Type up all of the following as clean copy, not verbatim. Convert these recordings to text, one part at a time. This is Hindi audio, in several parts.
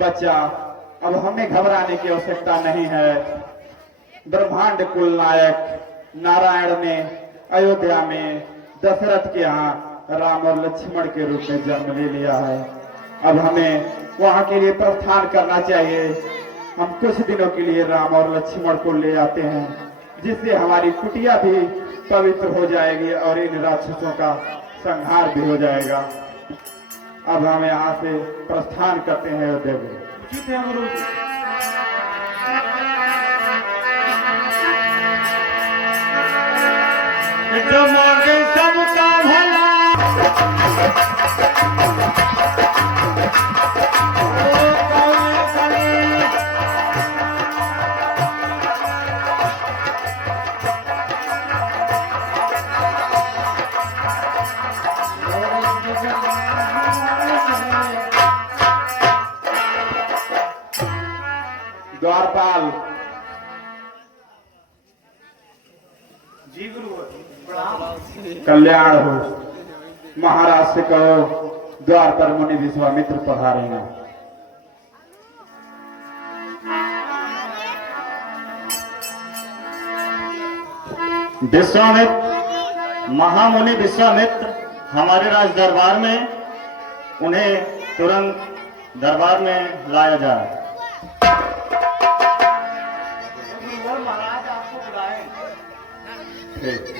बच्चा, अब हमें घबराने की आवश्यकता नहीं है। ब्रह्मांड कुल नायक नारायण ने अयोध्या में दशरथ के यहाँ राम और लक्ष्मण के रूप में जन्म ले लिया है। अब हमें वहां के लिए प्रस्थान करना चाहिए। हम कुछ दिनों के लिए राम और लक्ष्मण को ले आते हैं, जिससे हमारी कुटिया भी पवित्र हो जाएगी और इन राक्षसों का संहार भी हो जाएगा। अब हम यहाँ से प्रस्थान करते हैं अयोध्या में। उचित है गुरु जी। जो मांगे सबका भला, ओ कौन करे। द्वारपाल जी गुरु प्रणाम। कल्याण हो। महाराज से कहो द्वार पर मुनि विश्वामित्र पधारेंगे। विश्वामित्र, महामुनि विश्वामित्र हमारे राज दरबार में, उन्हें तुरंत दरबार में लाया जाए। गुरुवर महाराज आपको बुलाए। ठीक।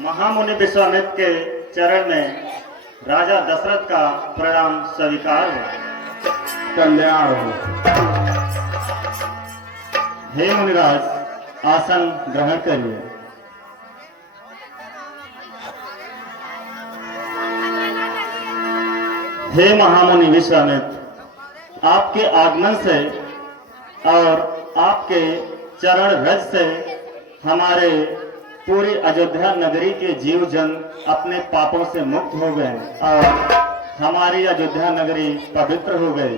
महामुनि विश्वामित्र के चरण में राजा दशरथ का प्रणाम स्वीकार हो। कल्याण हो। हे मुनिराज, आसन ग्रहण करिए। हे महामुनि विश्वामित्र, आपके आगमन से और आपके चरण रज से हमारे पूरी अयोध्या नगरी के जीव जन अपने पापों से मुक्त हो गए और हमारी अयोध्या नगरी पवित्र हो गई।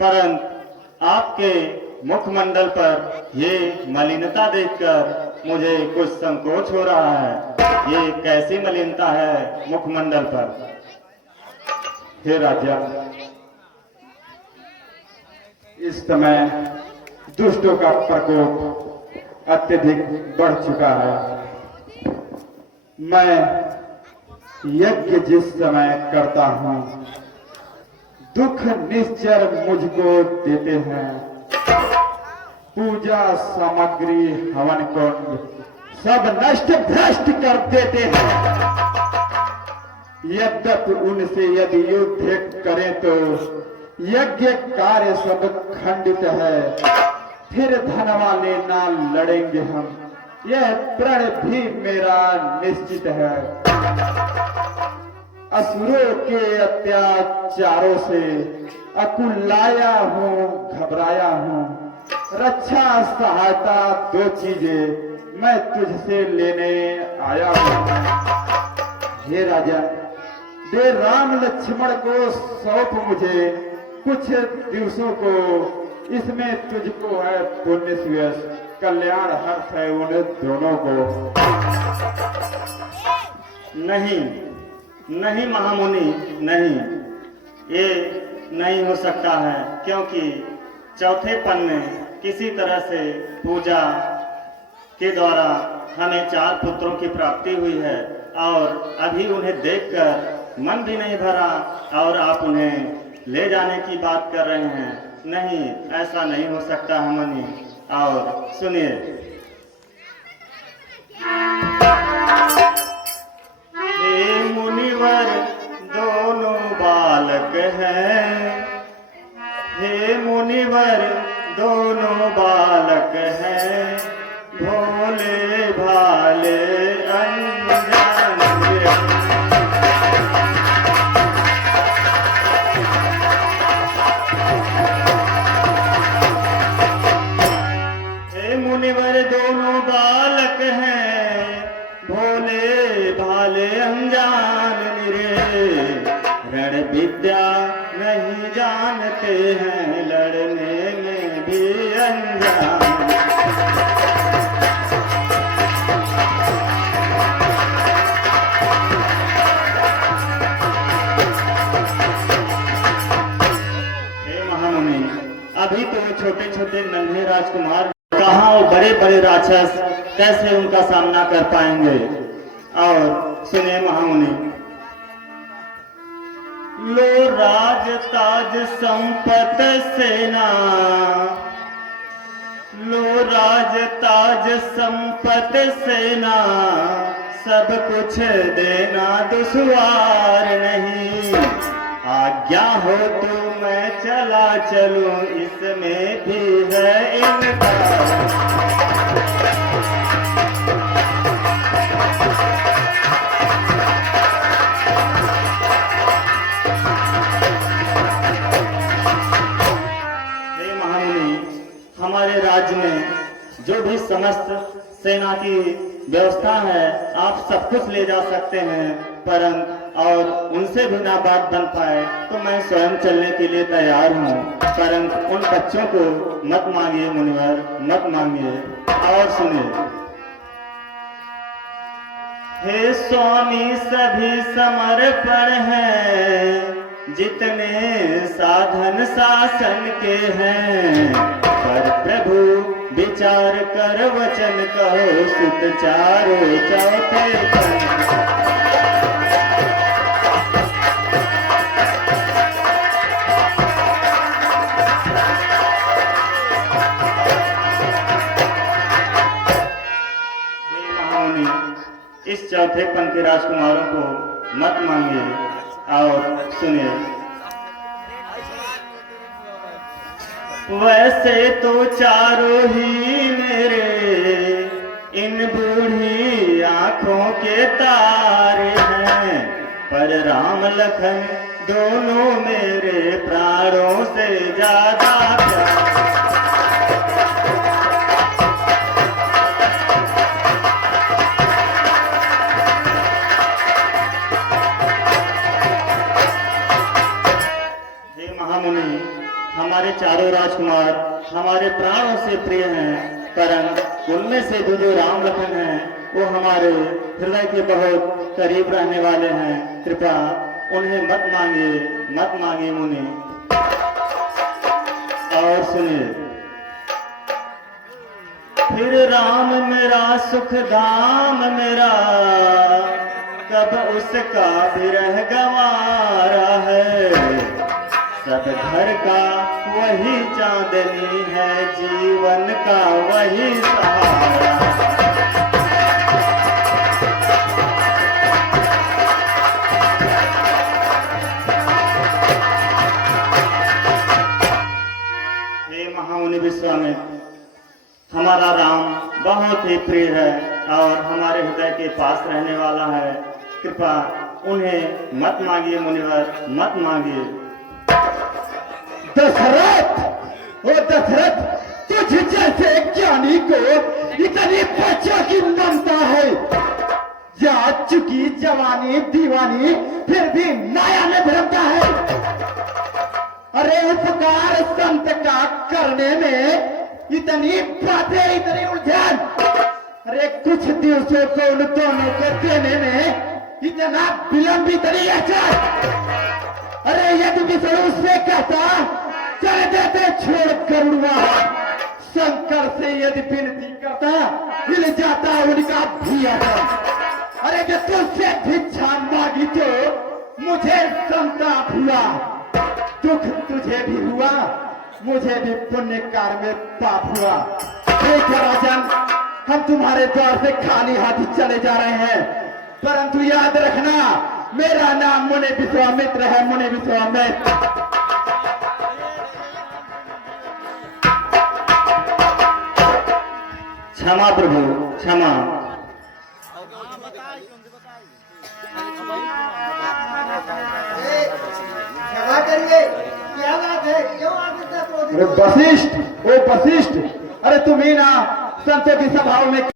परंतु आपके मुखमंडल पर ये मलिनता देखकर मुझे कुछ संकोच हो रहा है। ये कैसी मलिनता है मुखमंडल पर? हे राजा, इस समय दुष्टों का प्रकोप अत्यधिक बढ़ चुका है। मैं यज्ञ जिस समय करता हूं, दुख निश्चर मुझको देते हैं। पूजा सामग्री हवन कुंड सब नष्ट भ्रष्ट कर देते हैं। यद्यपि उनसे यदि युद्ध करें तो यज्ञ कार्य सब खंडित है। फिर धन वाले ना लड़ेंगे हम, यह प्रण भी मेरा निश्चित है। असुरों के अत्याचारों से अकुलाया हूँ, घबराया हूँ। रक्षा सहायता दो चीजें मैं तुझसे लेने आया हूँ। हे राजा, दे राम लक्ष्मण को सौंप मुझे कुछ दिवसों को। इसमें तुझको है पुण्य सुयश, कल्याण हर्ष है उन दोनों को। नहीं नहीं महामुनि, नहीं, ये नहीं हो सकता है, क्योंकि चौथे पन में किसी तरह से पूजा के द्वारा हमें 4 पुत्रों की प्राप्ति हुई है और अभी उन्हें देखकर मन भी नहीं भरा और आप उन्हें ले जाने की बात कर रहे हैं। नहीं, ऐसा नहीं हो सकता है मुनि। और सुनिए, हे मुनिवर दोनों बालक हैं। हे मुनिवर दोनों बालक हैं, भोले भाले अनजान। हे मुनिवर दोनों बालक हैं, भोले भाले अनजान निरे। रण विद्या नहीं जानते हैं, लड़ने में भी अनजान। हे महामुनि, अभी तो वो छोटे छोटे नन्हे राजकुमार कहाँ वो बड़े बड़े राक्षस कैसे उनका सामना कर पाएंगे। और सुनिए महामुनि, लो राज ताज संपत सेना, लो राज ताज संपत सेना, सब कुछ देना दुश्वार नहीं। आज्ञा हो तो मैं चला चलूं, इसमें भी है इनकार। हमारे राज्य में जो भी समस्त सेना की व्यवस्था है, आप सब कुछ ले जा सकते हैं, परंतु और उनसे भी ना बात बन पाए तो मैं स्वयं चलने के लिए तैयार हूँ। परंतु उन बच्चों को मत मांगिए मुनिवर, मत मांगिए। और सुनिए, हे स्वामी सभी समर्पण है, जितने साधन शासन के हैं, पर प्रभु विचार कर वचन कहो, सुत चारों चौथे इस चौथे पन के राजकुमारों को मत मांगिए। और सुनिए, वैसे तो चारों ही मेरे इन बूढ़ी आंखों के तारे हैं, पर राम लखन दोनों मेरे प्राणों से ज्यादा हमारे चारों राजकुमार हमारे प्राणों से प्रिय हैं, परंतु उनमें से भी जो राम लखन हैं वो हमारे हृदय के बहुत करीब रहने वाले हैं। कृपया उन्हें मत मांगिए, मत मांगिए मुनि। और सुनिए, फिर राम मेरा सुख धाम मेरा, कब उसका विरह गंवारा है। सब घर का वही चांदनी है, जीवन का वही सहारा। हे महामुनि विश्वामित्र, हमारा राम बहुत ही प्रिय है और हमारे हृदय के पास रहने वाला है। कृपा उन्हें मत मांगिए मुनिवर, मत मांगिए। दशरथ, ओ दशरथ, तुझ जैसे ज्ञानी को इतनी बच्चों की ममता है। जा चुकी जवानी दीवानी, फिर भी माया में भ्रमता है। अरे उपकार संत का करने में इतनी बातें, इतनी उलझन। अरे कुछ दिवसों को उन दोनों को देने में इतना विलंब, इतनी अचर। अरे यदि विष्णु से कहता चल देते छोड़ करुणा, शंकर से यदि विनती करता हिल जाता उनका भी आता। अरे कि तुझसे भिक्षा मांगी तो मुझे संताप हुआ, दुख तुझे भी हुआ, मुझे भी पुण्य कार्य में पाप हुआ। देखो राजन, हम तुम्हारे द्वार से खाली हाथी चले जा रहे हैं, परंतु याद रखना मेरा नाम मुनि विश्वामित्र है, मुनि विश्वामित्र। क्षमा प्रभु, क्षमा। क्षमा करिए, क्या बात है, क्यों आप इतना क्रोधित हो रहे हैं? वशिष्ठ, ओ वशिष्ठ, अरे तुम्ही ना संतों की सभाओं में